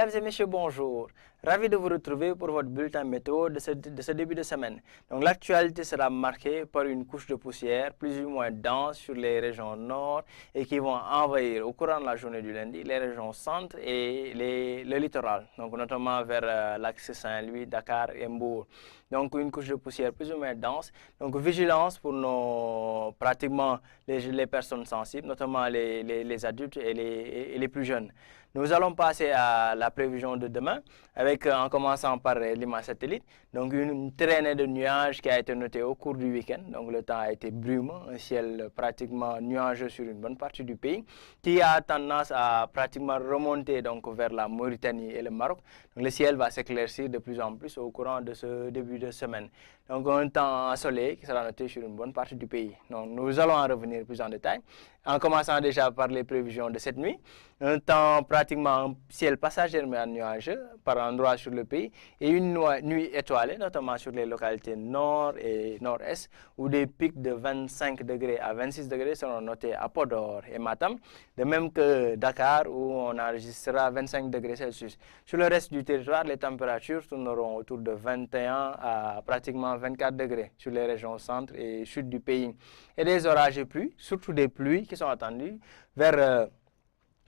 Mesdames et messieurs, bonjour. Ravi de vous retrouver pour votre bulletin météo de ce début de semaine. Donc l'actualité sera marquée par une couche de poussière plus ou moins dense sur les régions nord et qui vont envahir au courant de la journée du lundi les régions centre et le littoral, donc notamment vers l'axe Saint-Louis, Dakar et Mbour. Donc une couche de poussière plus ou moins dense. Donc vigilance pour pratiquement les personnes sensibles, notamment les adultes et les plus jeunes. Nous allons passer à la prévision de demain, en commençant par l'image satellite. Donc une traînée de nuages qui a été notée au cours du week-end. Donc le temps a été brumeux, un ciel pratiquement nuageux sur une bonne partie du pays, qui a tendance à pratiquement remonter donc vers la Mauritanie et le Maroc. Donc le ciel va s'éclaircir de plus en plus au courant de ce début de semaine. Donc un temps ensoleillé qui sera noté sur une bonne partie du pays. Donc nous allons en revenir plus en détail, en commençant déjà par les prévisions de cette nuit. Un temps pratiquement un ciel passagèrement nuageux par endroits sur le pays et une nuit étoilée, notamment sur les localités nord et nord-est, où des pics de 25 degrés à 26 degrés seront notés à Podor et Matam, de même que Dakar, où on enregistrera 25 degrés Celsius. Sur le reste du territoire, les températures tourneront autour de 21 à pratiquement 24 degrés sur les régions centre et sud du pays. Et des orages et pluies, surtout des pluies qui sont attendues vers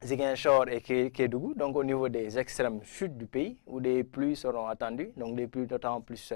Ziguinchor et Kédougou, donc au niveau des extrêmes sud du pays, où des pluies seront attendues, donc des pluies d'autant plus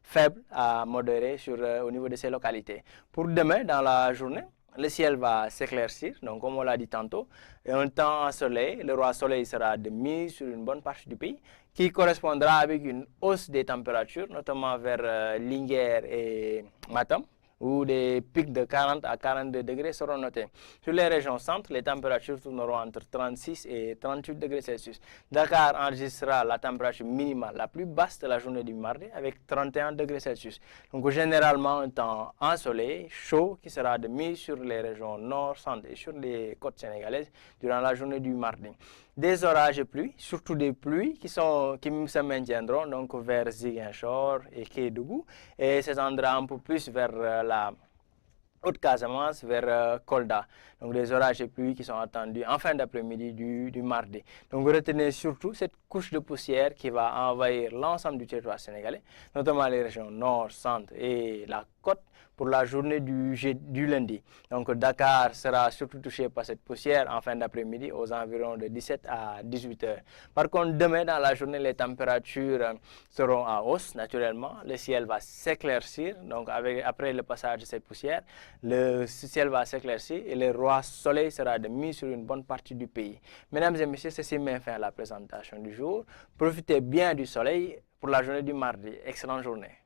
faibles à modérées au niveau de ces localités. Pour demain, dans la journée, le ciel va s'éclaircir, donc comme on l'a dit tantôt, et un temps ensoleillé. Le roi soleil sera de mise sur une bonne partie du pays, qui correspondra avec une hausse des températures, notamment vers Linguère et Matam, où des pics de 40 à 42 degrés seront notés. Sur les régions centre, les températures tourneront entre 36 et 38 degrés Celsius. Dakar enregistrera la température minimale la plus basse de la journée du mardi avec 31 degrés Celsius. Donc généralement un temps ensoleillé, chaud, qui sera de mise sur les régions nord, centre et sur les côtes sénégalaises durant la journée du mardi. Des orages et pluies, surtout des pluies qui se maintiendront donc vers Ziguinchor et Kédougou et s'étendra un peu plus vers la Haute-Casamance, vers Kolda. Donc des orages et pluies qui sont attendus en fin d'après-midi du mardi. Donc retenez surtout cette couche de poussière qui va envahir l'ensemble du territoire sénégalais, notamment les régions nord, centre et la côte pour la journée du lundi. Donc Dakar sera surtout touché par cette poussière en fin d'après-midi aux environs de 17 à 18 heures. Par contre, demain dans la journée, les températures seront en hausse naturellement. Le ciel va s'éclaircir. Donc après le passage de cette poussière, le ciel va s'éclaircir et le roi soleil sera de mise sur une bonne partie du pays. Mesdames et messieurs, ceci met fin à la présentation du jour. Profitez bien du soleil pour la journée du mardi. Excellente journée.